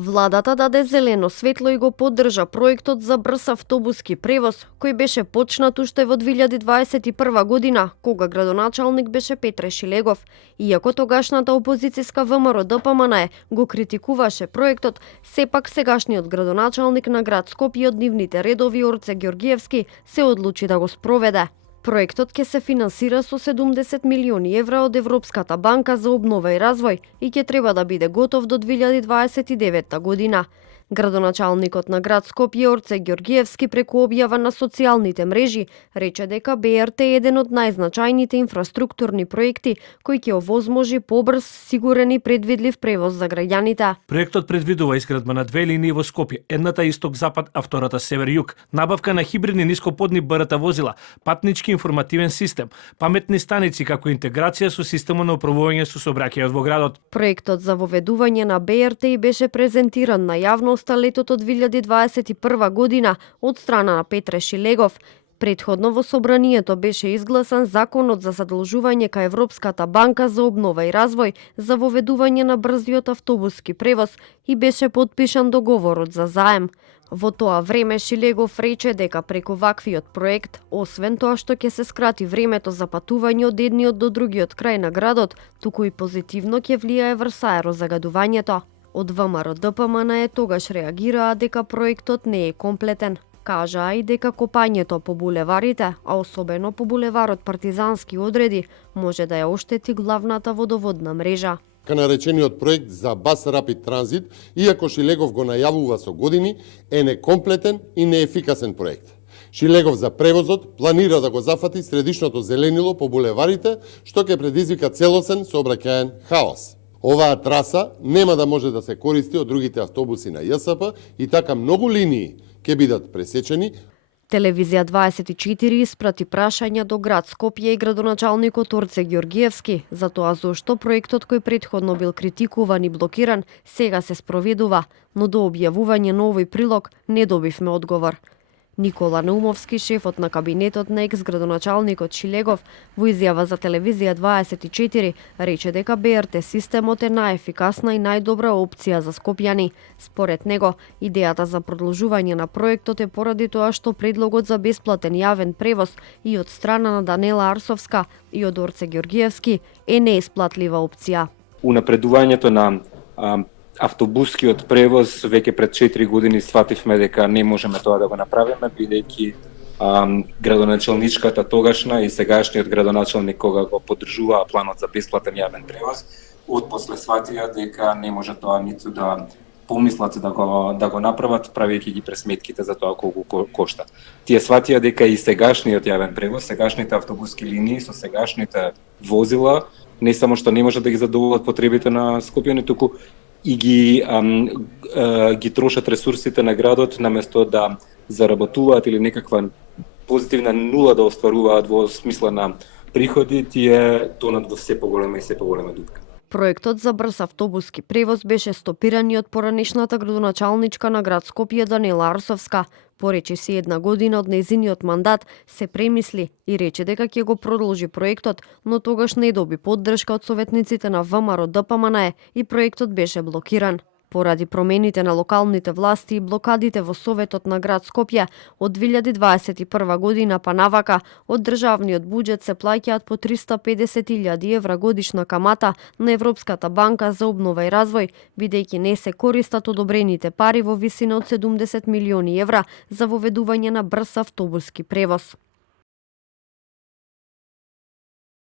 Владата даде зелено светло и го поддржа проектот за брз автобуски превоз, кој беше почнат уште во 2021 година, кога градоначалник беше Петре Шилегов. Иако тогашната опозицијска ВМРО-ДПМН го критикуваше проектот, сепак сегашниот градоначалник на град Скопје од нивните редови Орце Ѓоргиевски се одлучи да го спроведе. Проектот ќе се финансира со 70 милиони евра од Европската банка за обнова и развој и ќе треба да биде готов до 2029 година. Градоначалникот на град Скопје Орце Ѓоргиевски преку објава на социјалните мрежи рече дека БРТ е еден од најзначајните инфраструктурни проекти кој ќе овозможи побрз, сигурен и предвидлив превоз за граѓаните. Проектот предвидува изградба на две линии во Скопје, едната исток-запад, а втората север-југ, набавка на хибридни нископодни БРТ возила, патнички информативен систем, паметни станици како интеграција со системот на управување со сообраќајот во градот. Проектот за воведување на БРТ беше презентиран на јавност летото 2021 година од страна на Петре Шилегов. Претходно во собранието беше изгласан законот за задолжување кај Европската банка за обнова и развој за воведување на брзиот автобуски превоз и беше потпишан договорот за заем. Во тоа време Шилегов рече дека преку ваквиот проект, освен тоа што ќе се скрати времето за патување од едниот до другиот крај на градот, туку и позитивно ќе влијае врз аерозагадувањето. Од ВМРО-ДПМН тогаш реагираа дека проектот не е комплетен. Кажаа и дека копањето по булеварите, а особено по булеварот Партизански одреди, може да ја оштети главната водоводна мрежа. Наречениот проект за Бас Рапид Транзит, иако Шилегов го најавува со години, е некомплетен и неефикасен проект. Шилегов за превозот планира да го зафати средишното зеленило по булеварите, што ќе предизвика целосен сообраќаен хаос. Оваа траса нема да може да се користи од другите автобуси на ЈСП и така многу линии ќе бидат пресечени. Телевизија 24 испрати прашања до град Скопје и градоначалникот Орце Ѓоргиевски за тоа зошто проектот кој претходно бил критикуван и блокиран сега се спроведува, но до објавување на овој прилог не добивме одговор. Никола Наумовски, шефот на кабинетот на екс-градоначалникот Шилегов, во изјава за Телевизија 24, рече дека БРТ системот е најефикасна и најдобра опција за скопјани. Според него, идејата за продолжување на проектот е поради тоа што предлогот за бесплатен јавен превоз и од страна на Данела Арсовска и од Орце Ѓоргиевски е неисплатлива опција. Унапредувањето на автобускиот превоз веќе пред 4 години свативме дека не можеме тоа да го направиме, бидејќи градоначалничката тогашна и сегашниот градоначалник кога го поддржуваа планот за бесплатен јавен превоз, отпосле сватија дека не може тоа ниту да помислат да го направат, правејќи ги пресметките за тоа колку кошта. Тие сватија дека и сегашниот јавен превоз, сегашните автобуски линии со сегашните возила не само што не може да ги задоволат потребите на скопјани, туку и ги трошат ресурсите на градот наместо да заработуваат или некаква позитивна нула да остваруваат во смисла на приходи, тие тонат во се поголема и се поголема дупка. Проектот за брз автобуски превоз беше стопиран и од поранешната градоначалничка на град Скопје Данела Арсовска. Порече си една година од нејзиниот мандат се премисли и рече дека ќе го продолжи проектот, но тогаш не доби поддршка од советниците на ВМРО-ДПМН и проектот беше блокиран. Поради промените на локалните власти и блокадите во Советот на град Скопје, од 2021 година па навака, од државниот буџет се плаќаат по 350.000 евра годишна камата на Европската банка за обнова и развој, бидејќи не се користат одобрените пари во висина од 70 милиони евра за воведување на брз автобуски превоз.